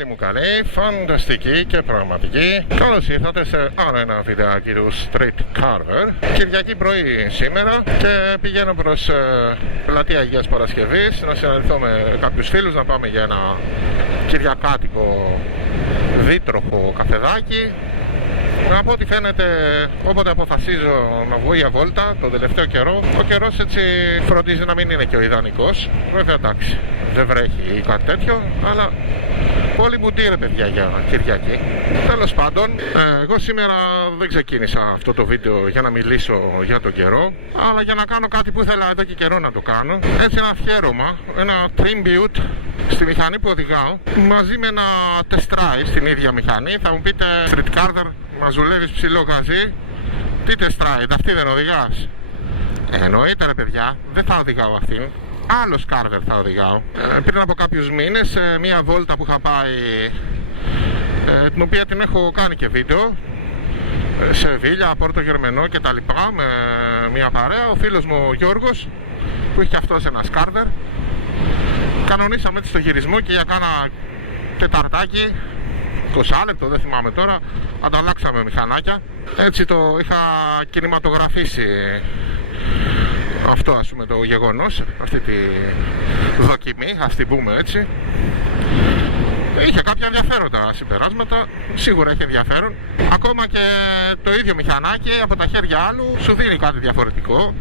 Καλή μου καλή, φανταστική και πραγματική. Καλώς ήρθατε σε άλλο ένα βιντεάκι του Street Carver. Κυριακή πρωί σήμερα και πηγαίνω προς πλατεία Αγίας Παρασκευής να συναντηθώ με κάποιους φίλους, να πάμε για ένα κυριακάτικο δίτροχο καφεδάκι. Από ό,τι φαίνεται, όποτε αποφασίζω να βγω για βόλτα τον τελευταίο καιρό, ο καιρός έτσι φροντίζει να μην είναι και ο ιδανικός. Βέβαια εντάξει, δεν βρέχει ή κάτι τέτοιο, αλλά πολύ μουντή ρε παιδιά για Κυριακή. Τέλος πάντων, εγώ σήμερα δεν ξεκίνησα αυτό το βίντεο για να μιλήσω για τον καιρό, αλλά για να κάνω κάτι που ήθελα εδώ και καιρό να το κάνω. Έτσι ένα αφιέρωμα, ένα tribute στη μηχανή που οδηγάω, μαζί με ένα test drive στην ίδια μηχανή. Θα μου πείτε, Street Carver, μας δουλεύεις ψηλό γαζί, τι test drive, αυτή δεν οδηγάς? Εννοείται ρε παιδιά, δεν θα οδηγάω αυτήν. Άλλος Carver θα οδηγάω. Πριν από κάποιους μήνες, μία βόλτα που είχα πάει, την οποία την έχω κάνει και βίντεο, σε Βίλια, Πόρτο Γερμενό και τα λοιπά, με μία παρέα, ο φίλος μου ο Γιώργος, που είχε και αυτός ένα Carver. Κανονίσαμε έτσι στο γυρισμό και για κάνα τεταρτάκι, 20 λεπτό, δεν θυμάμαι τώρα, ανταλλάξαμε μηχανάκια. Έτσι το είχα κινηματογραφήσει αυτό, ας πούμε, το γεγονός, αυτή τη δοκιμή, ας την πούμε έτσι. Είχε κάποια ενδιαφέροντα συμπεράσματα, σίγουρα έχει ενδιαφέρον. Ακόμα και το ίδιο μηχανάκι από τα χέρια άλλου σου δίνει κάτι διαφορετικό.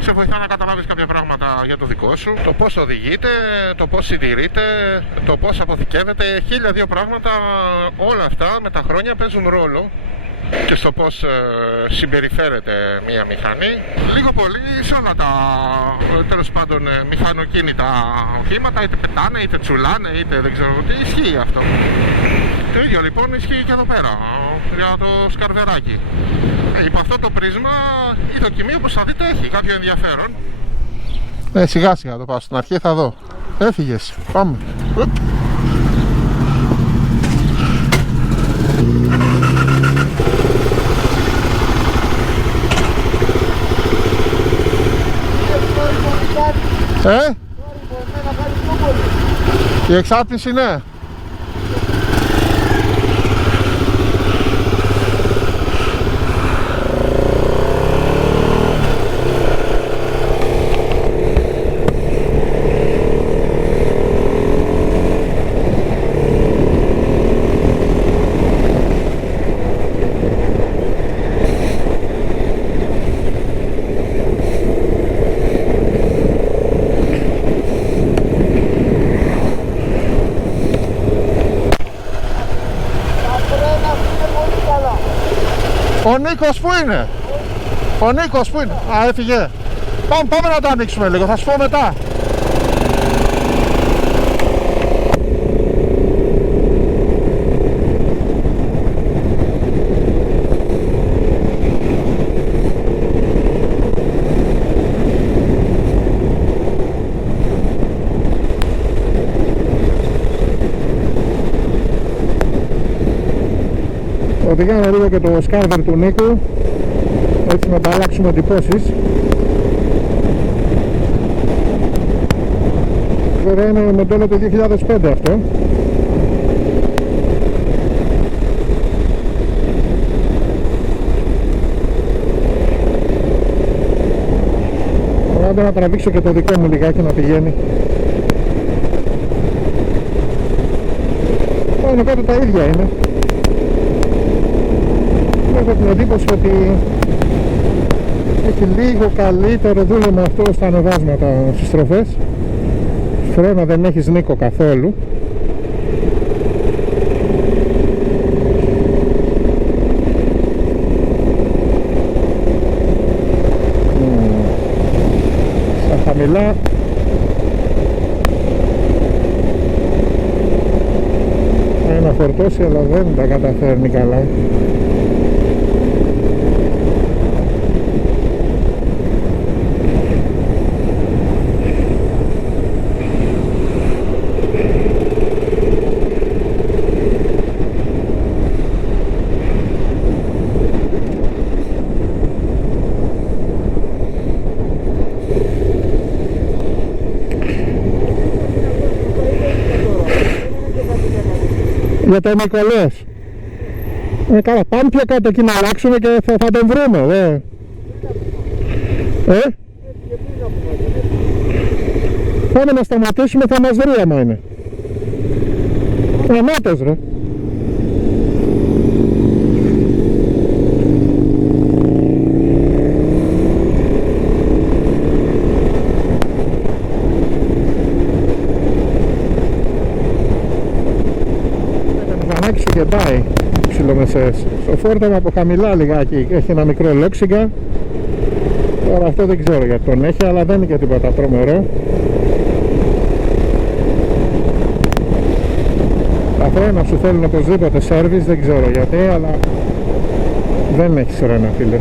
Σε βοηθά να καταλάβεις κάποια πράγματα για το δικό σου. Το πώς οδηγείτε, το πώς συντηρείτε, το πώς αποθηκεύετε, 1002 πράγματα. Όλα αυτά με τα χρόνια παίζουν ρόλο και στο πώς συμπεριφέρεται μια μηχανή. Λίγο πολύ σε όλα τα τέλος πάντων μηχανοκίνητα οχήματα, είτε πετάνε, είτε τσουλάνε, είτε δεν ξέρω τι, ισχύει αυτό. Το ίδιο λοιπόν ισχύει και εδώ πέρα για το σκαρβεράκι. Υπό αυτό το πρίσμα η δοκιμή, όπως θα δείτε, έχει κάποιο ενδιαφέρον. Σιγά σιγά το πάω, στην αρχή θα δω. Έφυγες, πάμε. Η εξάρτηση, ναι. Ο Νίκος που είναι? Ο Νίκος που είναι? Α, έφυγε. Πάμε να το ανοίξουμε λίγο, θα σου πω μετά. Οδηγάμε λίγο και το Carver του Νίκου, έτσι να ανταλλάξουμε εντυπώσεις. Βέβαια είναι μοντέλο του 2005 αυτό. Άντε να τραβήξω και το δικό μου λιγάκι να πηγαίνει. Πάνω κάτω τα ίδια είναι. Έχω την εντύπωση ότι έχει λίγο καλύτερο δούλευμα αυτό στα ανεβάσματα στις στροφές. Φρένα δεν έχεις Νίκο καθόλου. Στα χαμηλά πάει να φορτώσει, αλλά δεν τα καταφέρνει καλά. Για το Νικολές. Καλά, πάμε πιο κάτω εκεί να αλλάξουμε και θα τον βρούμε, Πάμε να σταματήσουμε, θα μας βρει άμα είναι. Αμάτως ρε. Βανάκι σου και πάει ψιλομεσαίες. Στο φόρτωμα από χαμηλά λιγάκι έχει ένα μικρό λόξιγκα. Τώρα αυτό δεν ξέρω γιατί τον έχει, αλλά δεν είναι και τίποτα τρομερό. Τα φρένα σου θέλουν οπωσδήποτε service, δεν ξέρω γιατί, αλλά δεν έχεις φρένα, φίλε.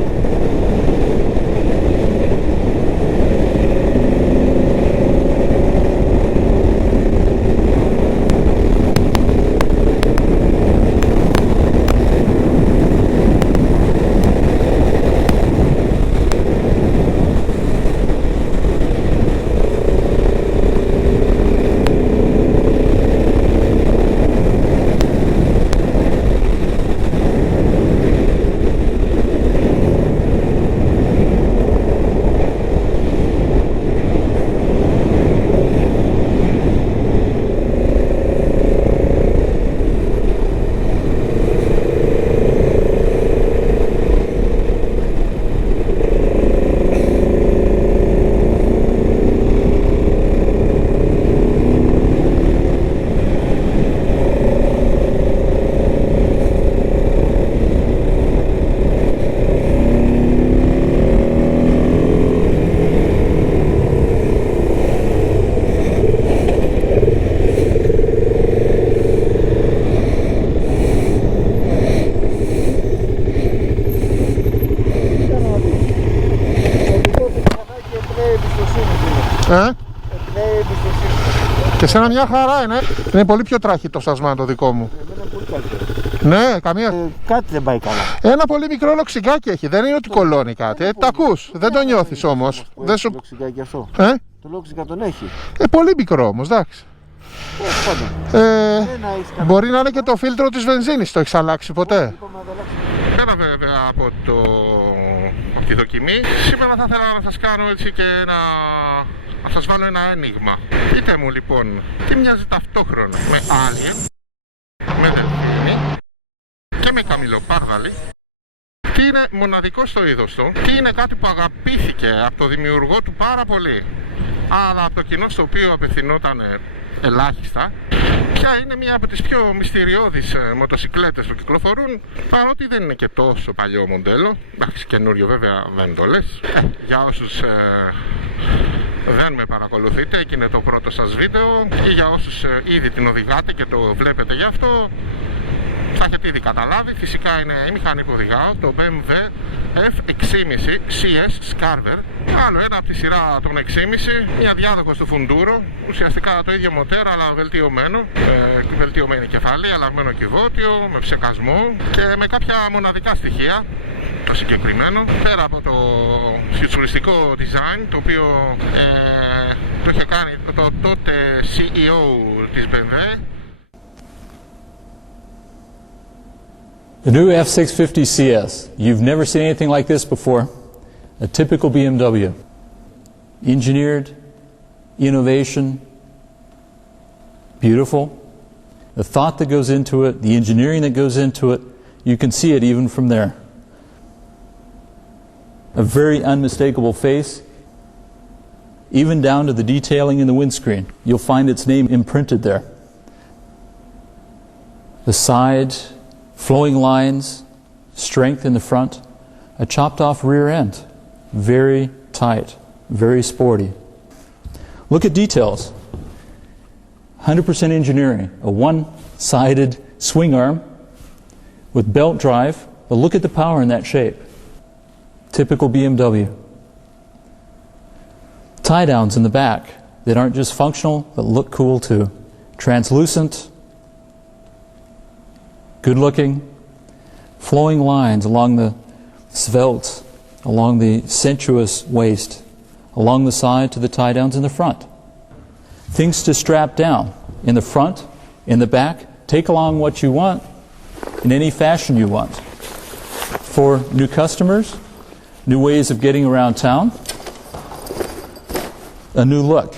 Και σένα μια χαρά είναι. Είναι πολύ πιο τράχη το στασμά το δικό μου. Εμένα πολύ καλύτερο. Ναι, καμία. Κάτι δεν πάει καλά. Ένα πολύ μικρό λοξιγκάκι έχει. Δεν είναι ότι κολώνει κάτι. Τα ακούς. Δεν το νιώθεις όμως. Δεν σου. Το λοξιγκάκι αυτό. Το λοξιγκάκι τον έχει. Πολύ μικρό όμως, εντάξει. Πάντα. Μπορεί να είναι και το φίλτρο της βενζίνης. Το έχεις αλλάξει ποτέ? Πέρα βέβαια από τη δοκιμή, σήμερα θα ήθελα να σας κάνω έτσι και να σας βάλω ένα ένιγμα. Πείτε μου λοιπόν, τι μοιάζει ταυτόχρονα με Alien, με Δελφίνι και με Καμιλοπάρδαλη? Τι είναι μοναδικό στο είδος του? Τι είναι κάτι που αγαπήθηκε από το δημιουργό του πάρα πολύ, αλλά από το κοινό στο οποίο απευθυνόταν ελάχιστα? Ποια είναι μία από τις πιο μυστηριώδεις μοτοσικλέτες που κυκλοφορούν, παρότι δεν είναι και τόσο παλιό μοντέλο. Εντάξει, καινούριο βέβαια δεν το λες. Για όσους δεν με παρακολουθείτε, και είναι το πρώτο σας βίντεο, ή για όσους ήδη την οδηγάτε και το βλέπετε γι' αυτό, θα έχετε ήδη καταλάβει. Φυσικά είναι η μηχανή που οδηγάω, το BMW F6.5 CS Scarver. Άλλο ένα από τη σειρά των 6.5, μια διάδοχος του Funduro, ουσιαστικά το ίδιο μοτέρ αλλά βελτιωμένο, βελτιωμένη κεφαλή, αλλαγμένο κυβότιο, με ψεκασμό και με κάποια μοναδικά στοιχεία. Το συγκεκριμένο, πέρα από το φιουτσουριστικό design, το οποίο το είχε κάνει το τότε CEO της BMW. The new F650 CS. You've never seen anything like this before. A typical BMW. Engineered, innovation, beautiful. The thought that goes into it, the engineering that goes into it, you can see it even from there. A very unmistakable face, even down to the detailing in the windscreen. You'll find its name imprinted there. The side flowing lines, strength in the front, a chopped off rear end, very tight, very sporty. Look at details. 100% engineering, a one-sided swing arm with belt drive, but look at the power in that shape. Typical BMW. Tie downs in the back that aren't just functional but look cool too. Translucent, good looking, flowing lines along the svelte, along the sensuous waist, along the side to the tie downs in the front. Things to strap down in the front, in the back, take along what you want in any fashion you want. For new customers, new ways of getting around town, a new look.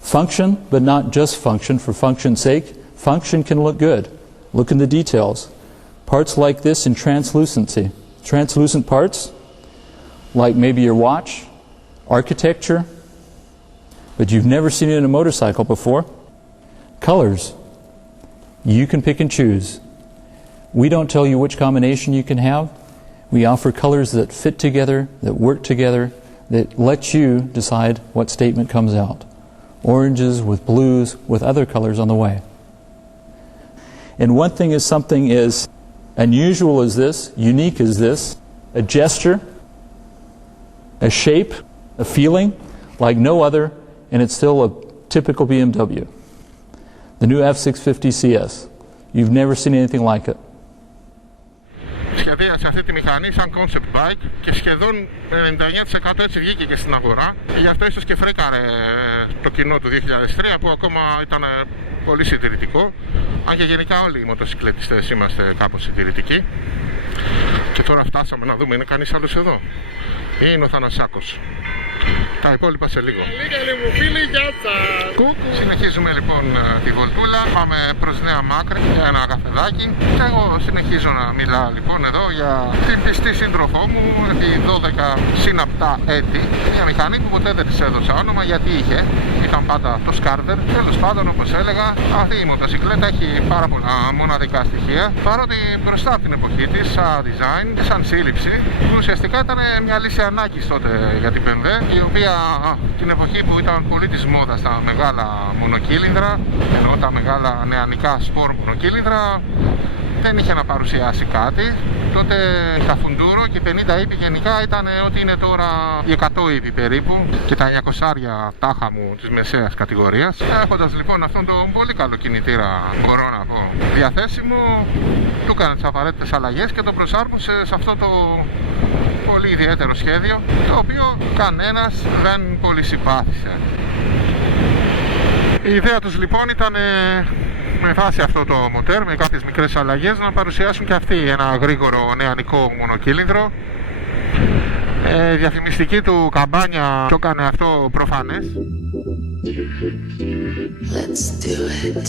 Function, but not just function for function's sake. Function can look good. Look in the details. Parts like this in translucency. Translucent parts, like maybe your watch, architecture, but you've never seen it in a motorcycle before. Colors. You can pick and choose. We don't tell you which combination you can have. We offer colors that fit together, that work together, that let you decide what statement comes out. Oranges with blues with other colors on the way. And one thing is something as unusual as this, unique as this, a gesture, a shape, a feeling like no other, and it's still a typical BMW. The new F650 CS. You've never seen anything like it. Σχεδίασε αυτή τη μηχανή σαν concept bike και σχεδόν 99% έτσι βγήκε και στην αγορά. Γι' αυτό ίσως και φρέκαρε το κοινό του 2003 που ακόμα ήταν πολύ συντηρητικό. Αν και γενικά όλοι οι μοτοσυκλετιστές είμαστε κάπως συντηρητικοί. Και τώρα φτάσαμε να δούμε, είναι κανείς άλλος εδώ ή είναι ο Θανασάκος? Τα υπόλοιπα σε λίγο. Συνεχίζουμε λοιπόν τη βολτούλα. Πάμε προς Νέα Μάκρη για ένα καφεδάκι. Και εγώ συνεχίζω να μιλάω λοιπόν εδώ για την πιστή σύντροφό μου επί 12 συναπτά έτη. Μια μηχανή που ποτέ δεν της έδωσα όνομα γιατί ήταν πάντα το Σκάρτερ. Τέλος πάντων, όπως έλεγα, αυτή η μοτοσυκλέτα έχει πάρα πολλά μοναδικά στοιχεία. Παρότι μπροστά από την εποχή της, σαν design και σαν σύλληψη, ουσιαστικά ήταν μια λύση ανάγκης τότε για την BMW, η οποία την εποχή που ήταν πολύ της μόδας τα μεγάλα μονοκύλινδρα, ενώ τα μεγάλα νεανικά σπορ μονοκύλινδρα, δεν είχε να παρουσιάσει κάτι. Τότε τα Funduro και 50 ύπη γενικά ήταν ό,τι είναι τώρα οι 100 ύπη περίπου και τα 900 τάχα μου της μεσαίας κατηγορίας. Έχοντας λοιπόν αυτόν τον πολύ καλό κινητήρα, μπορώ να πω, διαθέσιμο, του έκανε τις απαραίτητες αλλαγές και το προσάρμοσε σε αυτό το πολύ ιδιαίτερο σχέδιο, το οποίο κανένας δεν πολύ συμπάθησε. Η ιδέα τους λοιπόν ήταν με βάση αυτό το μοτέρ, με κάποιες μικρές αλλαγές, να παρουσιάσουν και αυτοί ένα γρήγορο νεανικό μονοκύλινδρο. Η διαφημιστική του καμπάνια το έκανε αυτό προφανές. Let's do it.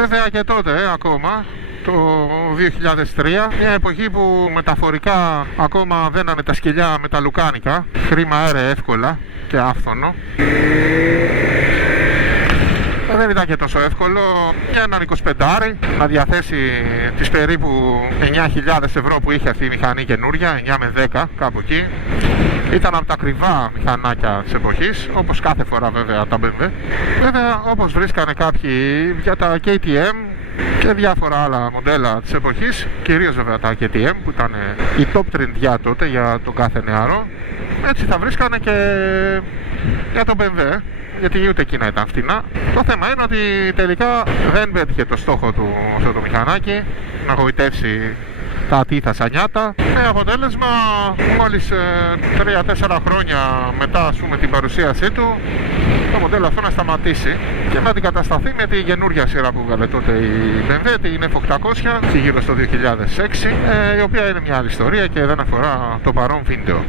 Βέβαια και τότε ακόμα, το 2003, μια εποχή που μεταφορικά ακόμα δένανε τα σκυλιά με τα λουκάνικα, χρήμα αέρα εύκολα και άφθονο. Δεν ήταν και τόσο εύκολο για έναν 25άρι να διαθέσει τις περίπου 9.000 ευρώ που είχε αυτή η μηχανή καινούρια, 9 με 10 κάπου εκεί. Ήταν από τα ακριβά μηχανάκια της εποχής, όπως κάθε φορά βέβαια τα BMW. Βέβαια, όπως βρίσκανε κάποιοι για τα KTM και διάφορα άλλα μοντέλα της εποχής, κυρίως βέβαια τα KTM που ήταν η top trend τότε για τον κάθε νεαρό, έτσι θα βρίσκανε και για τον BMW, γιατί ούτε εκείνα ήταν φτηνά. Το θέμα είναι ότι τελικά δεν πέτυχε το στόχο του αυτό το μηχανάκι, να γοητεύσει τα ατίθασα νιάτα, με αποτέλεσμα μόλις 3-4 χρόνια μετά, ας πούμε, την παρουσίασή του, το μοντέλο αυτό να σταματήσει και να αντικατασταθεί με τη καινούργια σειρά που βγάλε τότε η BMW, την F800, γύρω στο 2006, η οποία είναι μια άλλη ιστορία και δεν αφορά το παρόν βίντεο.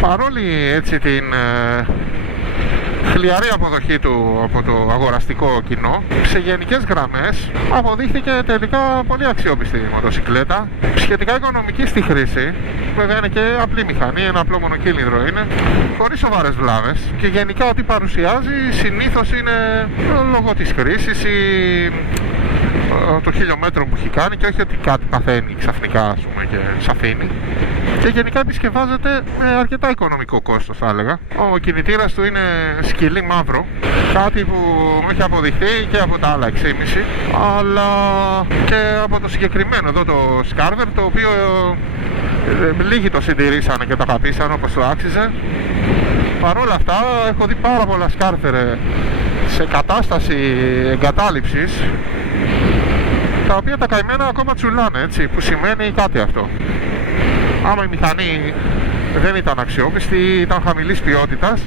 Παρόλη έτσι την χλιαρή αποδοχή του από το αγοραστικό κοινό. Σε γενικές γραμμές αποδείχθηκε τελικά πολύ αξιόπιστη η μοτοσυκλέτα, σχετικά οικονομική στη χρήση. Βέβαια είναι και απλή μηχανή, ένα απλό μονοκύλινδρο είναι, χωρίς σοβαρές βλάβες, και γενικά ό,τι παρουσιάζει συνήθως είναι λόγω της χρήσης ή των χιλιόμετρων που έχει κάνει, και όχι ότι κάτι παθαίνει ξαφνικά, ας πούμε, και σ' αφήνει. Και γενικά επισκευάζεται με αρκετά οικονομικό κόστος, θα έλεγα. Ο κινητήρας του είναι σκυλί μαύρο, κάτι που έχει αποδειχθεί και από τα άλλα 6,5, αλλά και από το συγκεκριμένο εδώ το Scarver, το οποίο λίγοι το συντηρήσανε και το αγαπήσαν όπως το άξιζε. Παρ' όλα αυτά έχω δει πάρα πολλά Scarver σε κατάσταση εγκατάλειψης, τα οποία τα καημένα ακόμα τσουλάνε, έτσι, που σημαίνει κάτι αυτό. Άμα η μηχανή δεν ήταν αξιόπιστη ή ήταν χαμηλής ποιότητας,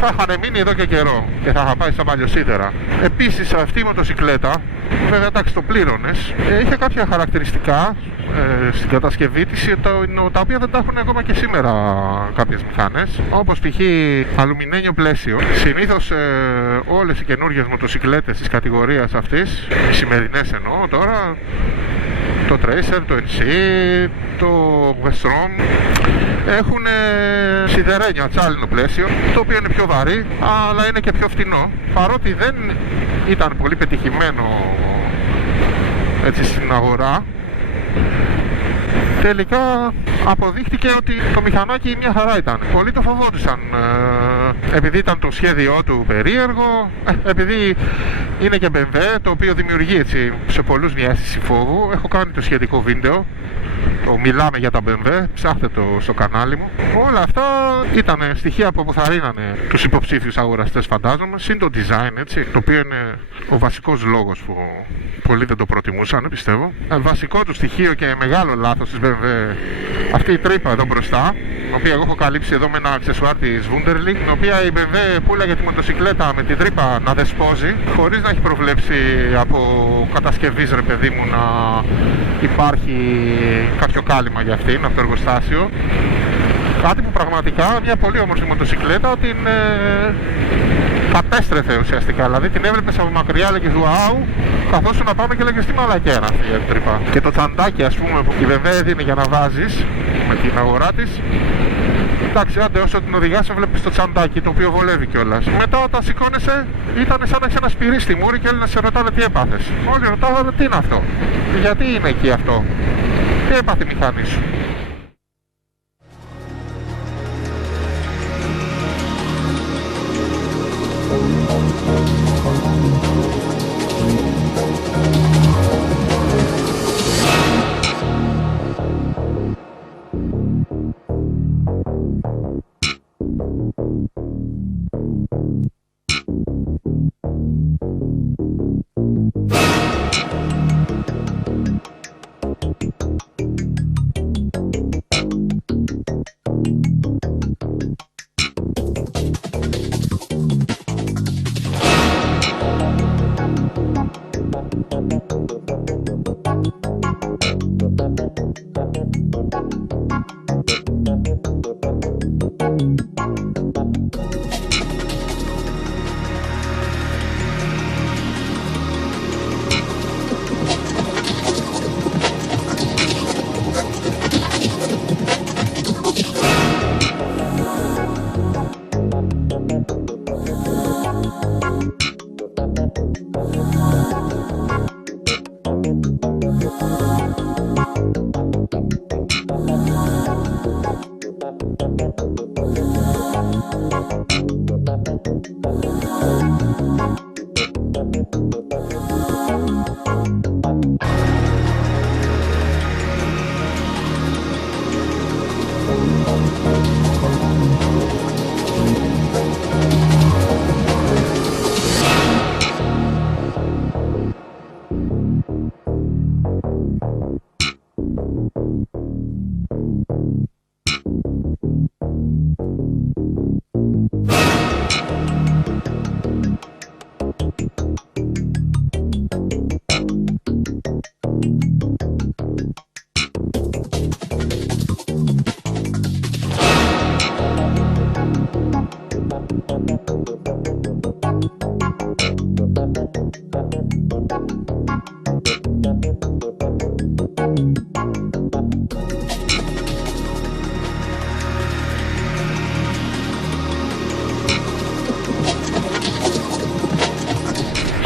θα είχαν μείνει εδώ και καιρό και θα είχα πάει στα παλιοσίδερα. Επίσης αυτή η μοτοσυκλέτα, βέβαια εντάξει το πλήρωνες, είχε κάποια χαρακτηριστικά στην κατασκευή της, τα οποία δεν τα έχουν ακόμα και σήμερα κάποιες μηχανές, όπως π.χ. αλουμινένιο πλαίσιο. Συνήθως όλες οι καινούργιες μοτοσυκλέτες της κατηγορίας αυτής, οι σημερινές εννοώ τώρα, το Tracer, το NC, το Westrom, έχουν σιδερένιο ατσάλινο πλαίσιο, το οποίο είναι πιο βαρύ, αλλά είναι και πιο φτηνό, παρότι δεν ήταν πολύ πετυχημένο έτσι στην αγορά. Τελικά αποδείχτηκε ότι το μηχανάκι μια χαρά ήταν. Πολλοί το φοβόντουσαν επειδή ήταν το σχέδιό του περίεργο, επειδή είναι και BMW, το οποίο δημιουργεί έτσι σε πολλούς μια αίσθηση φόβου. Έχω κάνει το σχετικό βίντεο, το μιλάμε για τα BMW, ψάχτε το στο κανάλι μου. Όλα αυτά ήταν στοιχεία που αποθαρρύνανε τους υποψήφιους αγοραστές, φαντάζομαι, συν το design, έτσι, το οποίο είναι ο βασικός λόγος που πολλοί δεν το προτιμούσαν, πιστεύω. Βασικό του στοιχείο και μεγάλο λάθος της BMW, αυτή η τρύπα εδώ μπροστά, την οποία εγώ έχω καλύψει εδώ με ένα αξεσουάρ της Wunderlich, την οποία η BMW πούλαγε τη μοτοσυκλέτα με την τρύπα να δεσπόζει, χωρίς να έχει προβλέψει από κατασκευής, ρε παιδί μου, να υπάρχει κάποιο κάλυμα για αυτήν από το εργοστάσιο. Κάτι που πραγματικά μια πολύ όμορφη μοτοσυκλέτα την κατέστρεφε ουσιαστικά. Δηλαδή την έβλεπες από μακριά, λέγες wow, καθώς να πάμε και λέγες τι μαλακιά είναι αυτή η τρύπα. Και το τσαντάκι, ας πούμε, που η BMW έδινε για να βάζεις με την αγορά της, εντάξει, άντε όσο την οδηγάς έβλεπες το τσαντάκι, το οποίο βολεύει κιόλας. Μετά όταν σηκώνεσαι ήταν σαν να έχεις ένα σπυρί στη μούρη και όλοι να σε ρωτάνε τι έπαθες. Όλοι ρωτάγανε τι είναι αυτό, γιατί είναι εκεί αυτό, τι έπαθε η μηχανή σου.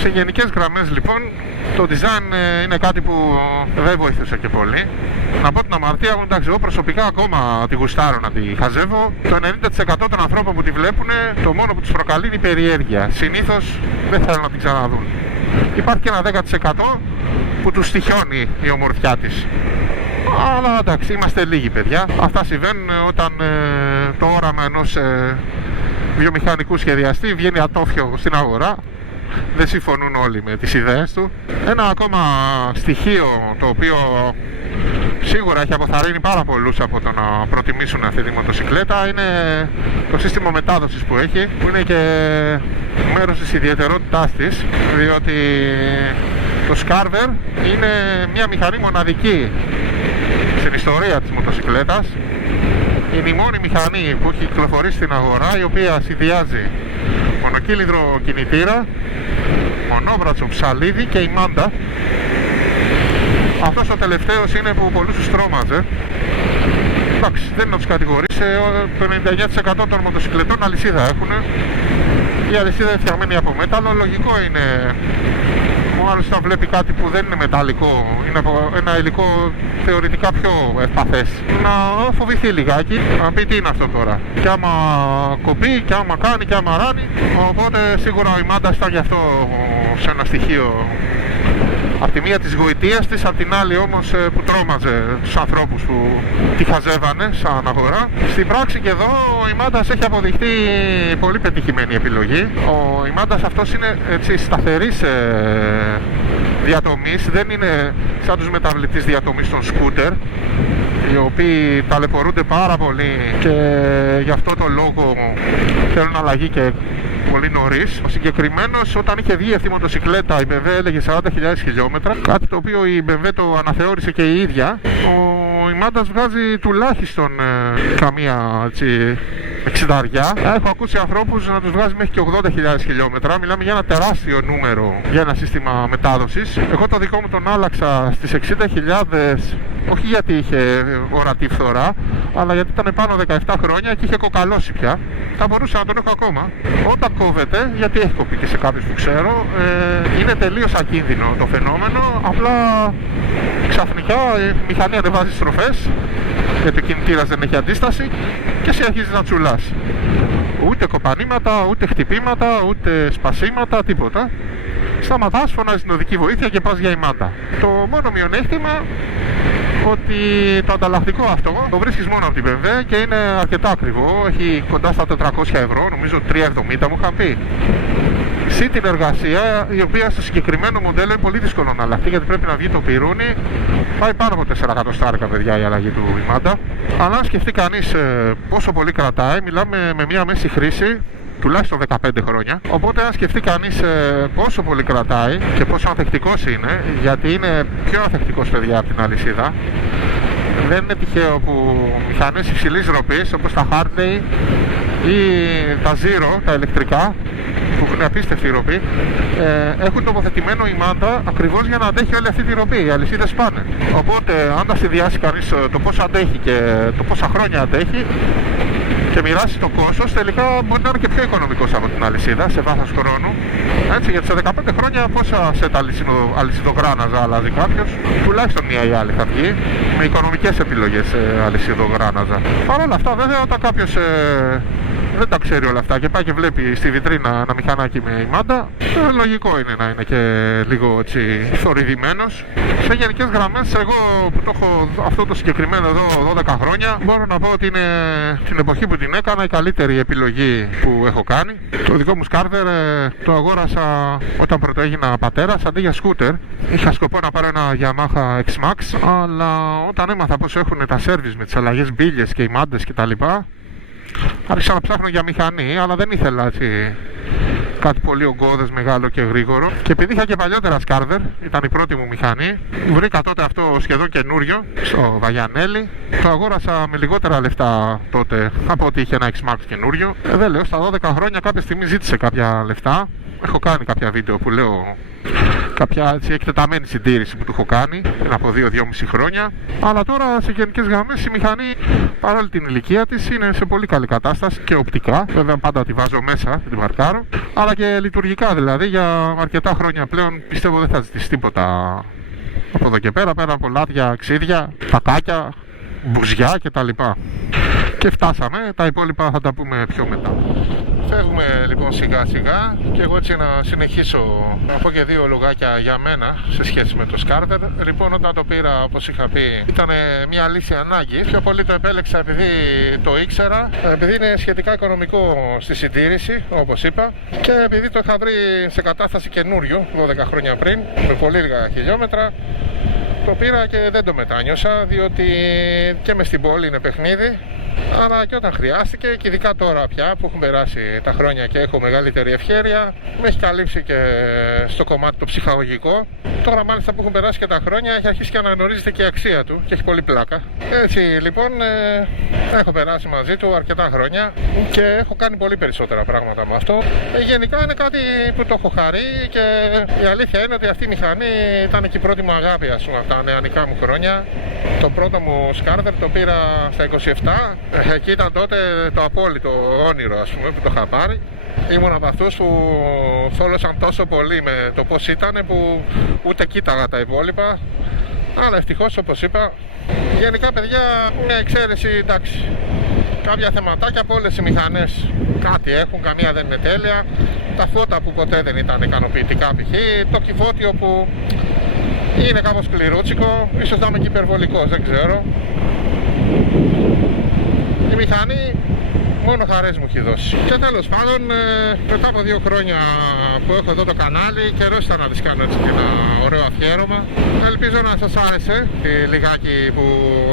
Σε γενικές γραμμές λοιπόν το design είναι κάτι που δεν βοήθησε και πολύ. Να πω την αμαρτία μου, εντάξει, εγώ προσωπικά ακόμα τη γουστάρω να τη χαζεύω. Το 90% των ανθρώπων που τη βλέπουν, το μόνο που τους προκαλεί είναι η περιέργεια. Συνήθως δεν θέλουν να την ξαναδούν. Υπάρχει και ένα 10% που τους στοιχιώνει η ομορφιά της. Αλλά εντάξει, είμαστε λίγοι παιδιά. Αυτά συμβαίνουν όταν το όραμα ενός βιομηχανικού σχεδιαστή βγαίνει ατόφιο στην αγορά. Δεν συμφωνούν όλοι με τις ιδέες του. Ένα ακόμα στοιχείο το οποίο σίγουρα έχει αποθαρρύνει πάρα πολλούς από το να προτιμήσουν αυτή τη μοτοσυκλέτα είναι το σύστημα μετάδοσης που έχει, που είναι και μέρος της ιδιαιτερότητάς της, διότι το Scarver είναι μια μηχανή μοναδική στην ιστορία της μοτοσυκλέτας. Είναι η μόνη μηχανή που έχει κυκλοφορήσει στην αγορά, η οποία συνδυάζει μονοκύλινδρο κινητήρα, μονόβρατσο ψαλίδι και ημάντα. Αυτός ο τελευταίος είναι που πολλούς τους τρόμαζε. Εντάξει, δεν είναι να τους κατηγορήσει, το 99% των μοτοσυκλετών αλυσίδα έχουν. Η αλυσίδα είναι φτιαγμένη από μέταλλο, λογικό είναι. Ο άλλος όταν βλέπει κάτι που δεν είναι μεταλλικό, είναι από ένα υλικό θεωρητικά πιο ευπαθές, να φοβηθεί λιγάκι, να πει τι είναι αυτό τώρα. Κι άμα κοπεί, κι άμα κάνει, κι άμα ράνει. Οπότε σίγουρα η μάντα ήταν γι' αυτό σε ένα στοιχείο. Απ' τη μία της γοητείας της, απ' την άλλη όμως που τρόμαζε τους ανθρώπους που τη χαζεύανε σαν αγορά. Στην πράξη και εδώ ο Ημάντας έχει αποδειχτεί πολύ πετυχημένη επιλογή. Ο Ημάντας αυτός είναι έτσι σταθερής διατομής, δεν είναι σαν τους μεταβλητής διατομής των σκούτερ, οι οποίοι ταλαιπωρούνται πάρα πολύ και γι' αυτό το λόγο θέλουν αλλαγή και πολύ νωρίς. Ο συγκεκριμένος, όταν είχε βγει αυτή η μοτοσυκλέτα, η BMW έλεγε 40.000 χιλιόμετρα, κάτι το οποίο η BMW το αναθεώρησε και η ίδια. Ο Ημάντας βγάζει τουλάχιστον καμία έτσι 60. Έχω ακούσει ανθρώπους να τους βγάζει μέχρι και 80.000 χιλιόμετρα. Μιλάμε για ένα τεράστιο νούμερο για ένα σύστημα μετάδοσης. Εγώ το δικό μου τον άλλαξα στις 60.000, όχι γιατί είχε ορατή φθορά, αλλά γιατί ήταν πάνω 17 χρόνια και είχε κοκαλώσει πια. Θα μπορούσα να τον έχω ακόμα. Όταν κόβεται, γιατί έχει κοπεί και σε κάποιους που ξέρω, είναι τελείως ακίνδυνο το φαινόμενο. Απλά ξαφνικά η μηχανή ανεβάζει στροφές, γιατί ο κινητήρας δεν έχει αντίσταση και εσύ αρχίζεις να τσουλάς. Ούτε κοπανήματα, ούτε χτυπήματα, ούτε σπασίματα, τίποτα. Σταματάς, φωνάζεις την οδική βοήθεια και πας για ημάντα. Το μόνο μειονέκτημα ότι το ανταλλακτικό αυτό το βρίσκεις μόνο από την BMW και είναι αρκετά ακριβό. Έχει κοντά στα 400 ευρώ, νομίζω 3,70 μου είχαν πει. Συν την εργασία, η οποία στο συγκεκριμένο μοντέλο είναι πολύ δύσκολο να αλλάχτεί, γιατί πρέπει να βγει το πυρούνι. Πάει πάνω από 4 εκατοστάρικα, παιδιά, η αλλαγή του Ημάντα. Αλλά αν σκεφτεί κανείς πόσο πολύ κρατάει, μιλάμε με μια μέση χρήση τουλάχιστον 15 χρόνια. Οπότε αν σκεφτεί κανείς πόσο πολύ κρατάει και πόσο ανθεκτικός είναι, γιατί είναι πιο ανθεκτικός, παιδιά, από την αλυσίδα. Δεν είναι τυχαίο που μηχανές υψηλής ροπής όπως τα Harley ή τα Zero, τα ηλεκτρικά, που έχουν απίστευτη ροπή, έχουν τοποθετημένο ημάντα ακριβώς για να αντέχει όλη αυτή τη ροπή. Οι αλυσίδες πάνε. Οπότε αν τα συνδυάσει κανείς το πόσο αντέχει και το πόσα χρόνια αντέχει και μοιράσει το κόστος, τελικά μπορεί να είναι και πιο οικονομικός από την αλυσίδα σε βάθος χρόνου. Έτσι, γιατί σε 15 χρόνια πόσα σετ αλυσιδογράναζα αλλάζει κάποιος, τουλάχιστον μία ή άλλη θα βγει, με οικονομικές επιλογές αλυσιδογράναζα. Παρ' όλα αυτά, βέβαια, όταν κάποιος δεν τα ξέρει όλα αυτά και πάει και βλέπει στη βιτρίνα ένα μηχανάκι με ημάντα, λογικό είναι να είναι και λίγο έτσι θορυβημένος. Σε γενικές γραμμές, εγώ που το έχω αυτό το συγκεκριμένο εδώ 12 χρόνια, μπορώ να πω ότι είναι την εποχή που την έκανα η καλύτερη επιλογή που έχω κάνει. Το δικό μου Scarver το αγόρασα όταν πρώτο έγινα πατέρας, αντί για σκούτερ. Είχα σκοπό να πάρω ένα Yamaha X-Max, αλλά όταν έμαθα πως έχουν τα service με τις αλλαγές μπίλιες και ημάντες κτλ, άρχισα να ψάχνω για μηχανή, αλλά δεν ήθελα έτσι κάτι πολύ ογκώδες, μεγάλο και γρήγορο. Και επειδή είχα και παλιότερα Scarver, ήταν η πρώτη μου μηχανή, βρήκα τότε αυτό σχεδόν καινούριο στο Βαγιανέλη. Το αγόρασα με λιγότερα λεφτά τότε από ότι είχε ένα X-Max καινούριο. Δεν λέω, στα 12 χρόνια κάποια στιγμή ζήτησε κάποια λεφτά. έχω κάνει κάποια βίντεο που λέω κάποια έτσι, εκτεταμένη συντήρηση που του έχω κάνει πριν από 2-2,5 χρόνια. Αλλά τώρα σε γενικές γραμμές η μηχανή, παρόλη την ηλικία της, είναι σε πολύ καλή κατάσταση και οπτικά. Βέβαια πάντα τη βάζω μέσα, την παρκάρω. Αλλά και λειτουργικά δηλαδή για αρκετά χρόνια πλέον πιστεύω δεν θα ζητήσει τίποτα από εδώ και πέρα από λάδια, ξύδια, πατάκια, μπουζιά κτλ. Και φτάσαμε, τα υπόλοιπα θα τα πούμε πιο μετά. Φεύγουμε λοιπόν σιγά σιγά και εγώ έτσι να συνεχίσω να πω και δύο λογάκια για μένα σε σχέση με το Σκάρβερ. Λοιπόν, όταν το πήρα, όπως είχα πει, ήταν μια λύση ανάγκη. Πιο πολύ το επέλεξα επειδή το ήξερα, επειδή είναι σχετικά οικονομικό στη συντήρηση, όπως είπα, και επειδή το είχα βρει σε κατάσταση καινούριου 12 χρόνια πριν, με πολύ λίγα χιλιόμετρα. Το πήρα και δεν το μετάνιωσα, διότι και μες στην πόλη είναι παιχνίδι. Άρα και όταν χρειάστηκε, και ειδικά τώρα πια που έχουν περάσει τα χρόνια και έχω μεγαλύτερη ευχέρεια, με έχει καλύψει και στο κομμάτι το ψυχαγωγικό. Τώρα μάλιστα που έχουν περάσει και τα χρόνια, έχει αρχίσει και αναγνωρίζεται και η αξία του και έχει πολύ πλάκα. Έτσι λοιπόν έχω περάσει μαζί του αρκετά χρόνια και έχω κάνει πολύ περισσότερα πράγματα με αυτό. Γενικά είναι κάτι που το έχω χαρεί και η αλήθεια είναι ότι αυτή η μηχανή ήταν και η πρώτη μου αγάπη, ας πούμε, αυτά τα νεανικά μου χρόνια. Το πρώτο μου Σκάρβερ το πήρα στα 27. Εκεί ήταν τότε το απόλυτο όνειρο, ας πούμε, που το είχα πάρει. Ήμουν από αυτούς που θόλωσαν τόσο πολύ με το πώς ήταν που ούτε κοίταγα τα υπόλοιπα. Αλλά ευτυχώς, όπως είπα, γενικά παιδιά, μια εξαίρεση, εντάξει. Κάποια θεματάκια από όλες οι μηχανές κάτι έχουν, καμία δεν είναι τέλεια. Τα φώτα που ποτέ δεν ήταν ικανοποιητικά π.χ. Το κυβότιο που είναι κάπως κληρούτσικο, ίσως να είμαι και υπερβολικός, δεν ξέρω. Η μηχανή μόνο χαρές μου έχει δώσει. Και τέλος πάντων, μετά από 2 χρόνια που έχω εδώ το κανάλι, καιρός ήταν να της κάνω έτσι και ένα ωραίο αφιέρωμα. Ελπίζω να σας άρεσε τη λιγάκι που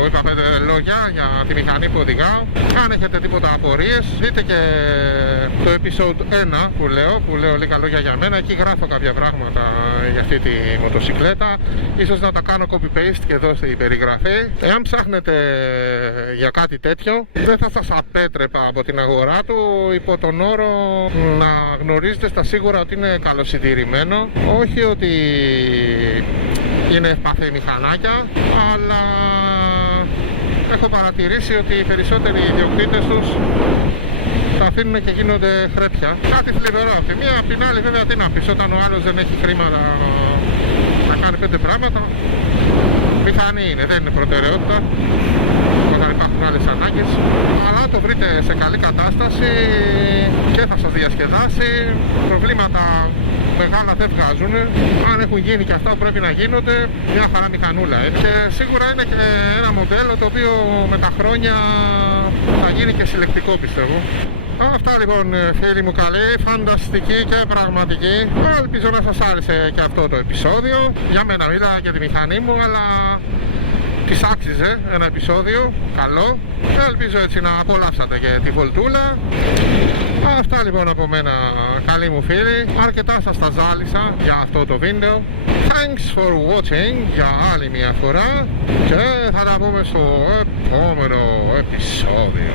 είπα 5 λόγια για τη μηχανή που οδηγάω. Αν έχετε τίποτα απορίες, δείτε και το episode 1 που λέω λίγα λόγια για μένα. Εκεί γράφω κάποια πράγματα για αυτή τη μοτοσικλέτα. Ίσως να τα κάνω copy-paste και εδώ στην περιγραφή. Εάν ψάχνετε για κάτι τέτοιο, δεν θα σας απέτρεπα από την αγορά του υπό τον όρο να γνωρίζετε στα σίγουρα ότι είναι καλοσυντηρημένο. Όχι ότι είναι ευπαθή μηχανάκια, αλλά έχω παρατηρήσει ότι οι περισσότεροι ιδιοκτήτες τους τα αφήνουν και γίνονται χρέπια. Κάτι θλιβερό από τη μία, απ' την άλλη βέβαια τι να πεις, όταν ο άλλος δεν έχει χρήματα να κάνει 5 πράγματα, μηχανή είναι, δεν είναι προτεραιότητα όταν υπάρχουν άλλες ανάγκες. Αλλά το βρείτε σε καλή κατάσταση και θα σας διασκεδάσει. Προβλήματα μεγάλα δεν βγάζουν. Αν έχουν γίνει και αυτά που πρέπει να γίνονται, μια χαρά μηχανούλα. Και σίγουρα είναι και ένα μοντέλο το οποίο με τα χρόνια θα γίνει και συλλεκτικό, πιστεύω. Αυτά λοιπόν, φίλοι μου καλοί, φανταστική και πραγματική. Ελπίζω να σας άρεσε και αυτό το επεισόδιο. Για μένα μίλα για τη μηχανή μου, αλλά της άξιζε ένα επεισόδιο καλό. Ελπίζω έτσι να απολαύσατε και τη βολτούλα. Αυτά λοιπόν από μένα, καλοί μου φίλοι. Αρκετά σας τα ζάλισα για αυτό το βίντεο. Thanks for watching για άλλη μια φορά και θα τα πούμε στο επόμενο επεισόδιο.